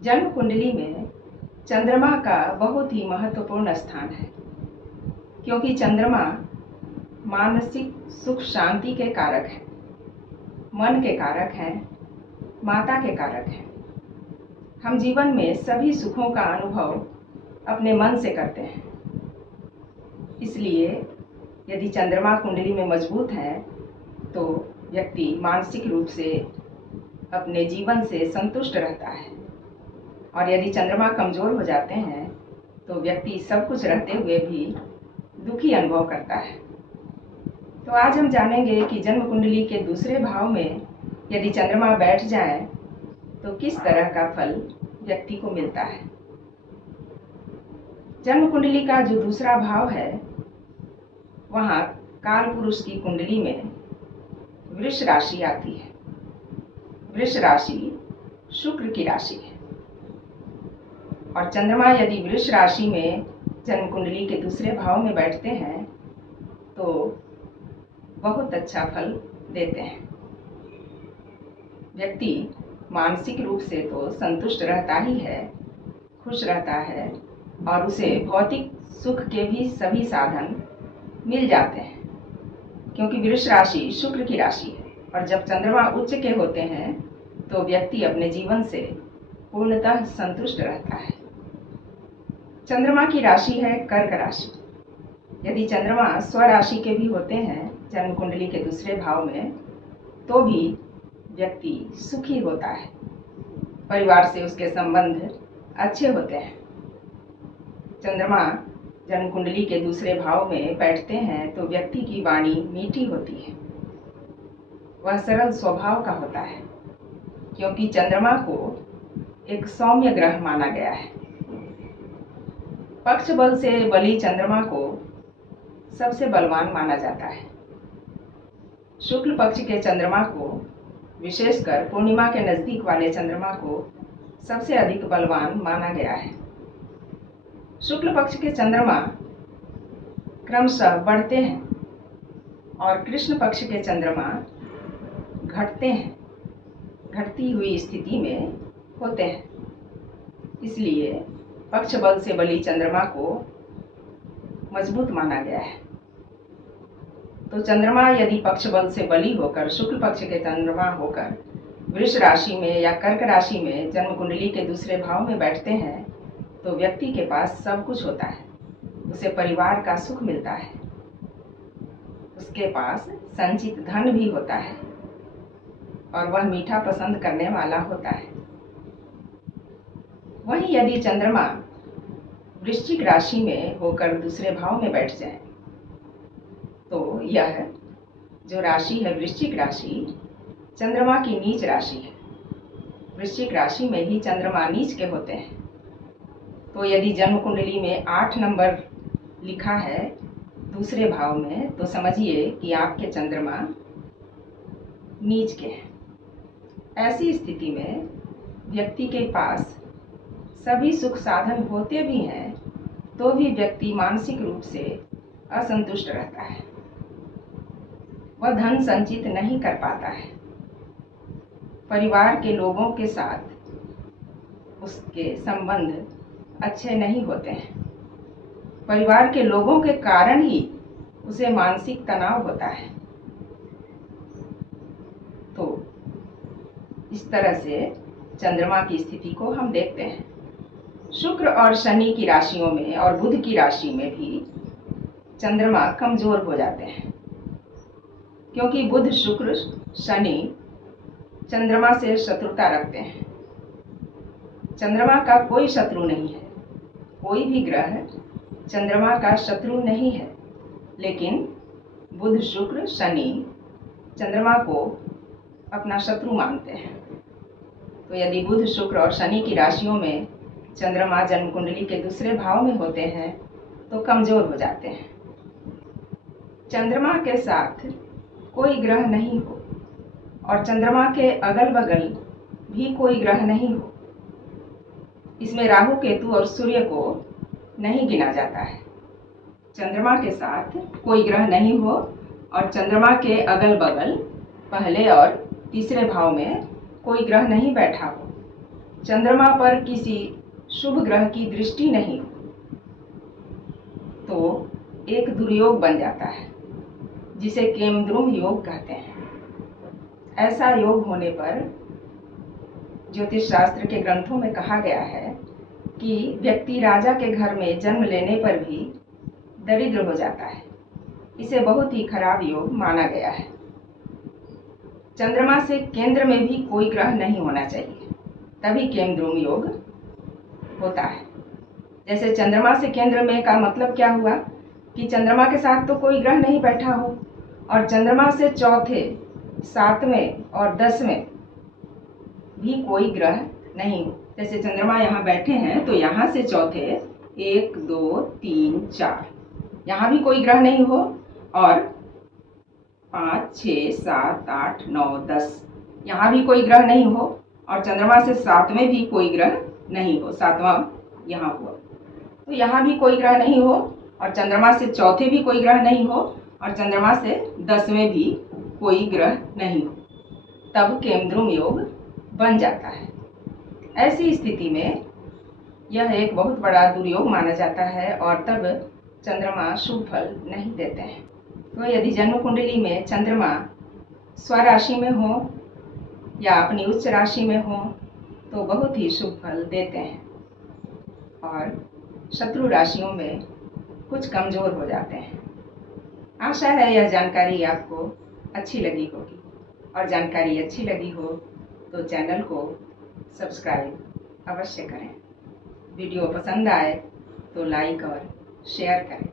जन्म कुंडली में चंद्रमा का बहुत ही महत्वपूर्ण स्थान है, क्योंकि चंद्रमा मानसिक सुख शांति के कारक हैं, मन के कारक हैं, माता के कारक हैं। हम जीवन में सभी सुखों का अनुभव अपने मन से करते हैं। इसलिए यदि चंद्रमा कुंडली में मजबूत है तो व्यक्ति मानसिक रूप से अपने जीवन से संतुष्ट रहता है, और यदि चंद्रमा कमज़ोर हो जाते हैं तो व्यक्ति सब कुछ रहते हुए भी दुखी अनुभव करता है। तो आज हम जानेंगे कि जन्म कुंडली के दूसरे भाव में यदि चंद्रमा बैठ जाए तो किस तरह का फल व्यक्ति को मिलता है। जन्म कुंडली का जो दूसरा भाव है वहाँ काल पुरुष की कुंडली में वृष राशि आती है। वृष राशि शुक्र की राशि है, और चंद्रमा यदि वृष राशि में जन्म कुंडली के दूसरे भाव में बैठते हैं तो बहुत अच्छा फल देते हैं। व्यक्ति मानसिक रूप से तो संतुष्ट रहता ही है, खुश रहता है, और उसे भौतिक सुख के भी सभी साधन मिल जाते हैं, क्योंकि वृष राशि शुक्र की राशि है। और जब चंद्रमा उच्च के होते हैं तो व्यक्ति अपने जीवन से पूर्णतः संतुष्ट रहता है। चंद्रमा की राशि है कर्क राशि। यदि चंद्रमा स्वराशि के भी होते हैं जन्म कुंडली के दूसरे भाव में तो भी व्यक्ति सुखी होता है, परिवार से उसके संबंध अच्छे होते हैं। चंद्रमा जन्म कुंडली के दूसरे भाव में बैठते हैं तो व्यक्ति की वाणी मीठी होती है, वह सरल स्वभाव का होता है, क्योंकि चंद्रमा को एक सौम्य ग्रह माना गया है। पक्ष बल से बली चंद्रमा को सबसे बलवान माना जाता है। शुक्ल पक्ष के चंद्रमा को, विशेषकर पूर्णिमा के नज़दीक वाले चंद्रमा को सबसे अधिक बलवान माना गया है। शुक्ल पक्ष के चंद्रमा क्रमशः बढ़ते हैं और कृष्ण पक्ष के चंद्रमा घटते हैं, घटती हुई स्थिति में होते हैं। इसलिए पक्ष बल से बली चंद्रमा को मजबूत माना गया है। तो चंद्रमा यदि पक्ष बल से बली होकर शुक्ल पक्ष के चंद्रमा होकर वृष राशि में या कर्क राशि में जन्म कुंडली के दूसरे भाव में बैठते हैं तो व्यक्ति के पास सब कुछ होता है। उसे परिवार का सुख मिलता है, उसके पास संचित धन भी होता है, और वह मीठा पसंद करने वाला होता है। वहीं यदि चंद्रमा वृश्चिक राशि में होकर दूसरे भाव में बैठ जाए तो यह जो राशि है वृश्चिक राशि चंद्रमा की नीच राशि है। वृश्चिक राशि में ही चंद्रमा नीच के होते हैं। तो यदि जन्म कुंडली में 8 नंबर लिखा है दूसरे भाव में तो समझिए कि आपके चंद्रमा नीच के हैं। ऐसी स्थिति में व्यक्ति के पास सभी सुख साधन होते भी हैं तो भी व्यक्ति मानसिक रूप से असंतुष्ट रहता है। वह धन संचित नहीं कर पाता है। परिवार के लोगों के साथ उसके संबंध अच्छे नहीं होते हैं। परिवार के लोगों के कारण ही उसे मानसिक तनाव होता है। तो इस तरह से चंद्रमा की स्थिति को हम देखते हैं। शुक्र और शनि की राशियों में और बुध की राशि में भी चंद्रमा कमजोर हो जाते हैं, क्योंकि बुध शुक्र शनि चंद्रमा से शत्रुता रखते हैं। चंद्रमा का कोई शत्रु नहीं है, कोई भी ग्रह चंद्रमा का शत्रु नहीं है, लेकिन बुध शुक्र शनि चंद्रमा को अपना शत्रु मानते हैं। तो यदि बुध शुक्र और शनि की राशियों में चंद्रमा जन्म कुंडली के दूसरे भाव में होते हैं तो कमजोर हो जाते हैं। चंद्रमा के साथ कोई ग्रह नहीं हो और चंद्रमा के अगल बगल भी कोई ग्रह नहीं हो, इसमें राहु केतु और सूर्य को नहीं गिना जाता है। चंद्रमा के साथ कोई ग्रह नहीं हो और चंद्रमा के अगल बगल पहले और तीसरे भाव में कोई ग्रह नहीं बैठा हो, चंद्रमा पर किसी शुभ ग्रह की दृष्टि नहीं हो तो एक दुर्योग बन जाता है, जिसे केमद्रुम योग कहते हैं। ऐसा योग होने पर ज्योतिष शास्त्र के ग्रंथों में कहा गया है कि व्यक्ति राजा के घर में जन्म लेने पर भी दरिद्र हो जाता है। इसे बहुत ही खराब योग माना गया है। चंद्रमा से केंद्र में भी कोई ग्रह नहीं होना चाहिए, तभी केमद्रुम योग होता है। जैसे चंद्रमा से केंद्र में का मतलब क्या हुआ कि चंद्रमा के साथ तो कोई ग्रह नहीं बैठा हो, और चंद्रमा से चौथे, सातवें और 10वें भी कोई ग्रह नहीं हो। जैसे चंद्रमा यहाँ बैठे हैं तो यहाँ से चौथे 1 2 3 4 यहाँ भी कोई ग्रह नहीं हो, और 5 6 7 8 9 10 यहाँ भी कोई ग्रह नहीं हो, और चंद्रमा से 7वें भी कोई ग्रह नहीं हो, 7वां यहाँ हुआ तो यहाँ भी कोई ग्रह नहीं हो, और चंद्रमा से चौथे भी कोई ग्रह नहीं हो, और चंद्रमा से 10वें भी कोई ग्रह नहीं हो, तब केमद्रुम योग बन जाता है। ऐसी स्थिति में यह एक बहुत बड़ा दुर्योग माना जाता है, और तब चंद्रमा शुभ फल नहीं देते हैं। तो यदि जन्म कुंडली में चंद्रमा स्वराशि में हो या अपनी उच्च राशि में हो तो बहुत ही शुभ फल देते हैं, और शत्रु राशियों में कुछ कमज़ोर हो जाते हैं। आशा है यह जानकारी आपको अच्छी लगी होगी, और जानकारी अच्छी लगी हो तो चैनल को सब्सक्राइब अवश्य करें। वीडियो पसंद आए तो लाइक और शेयर करें।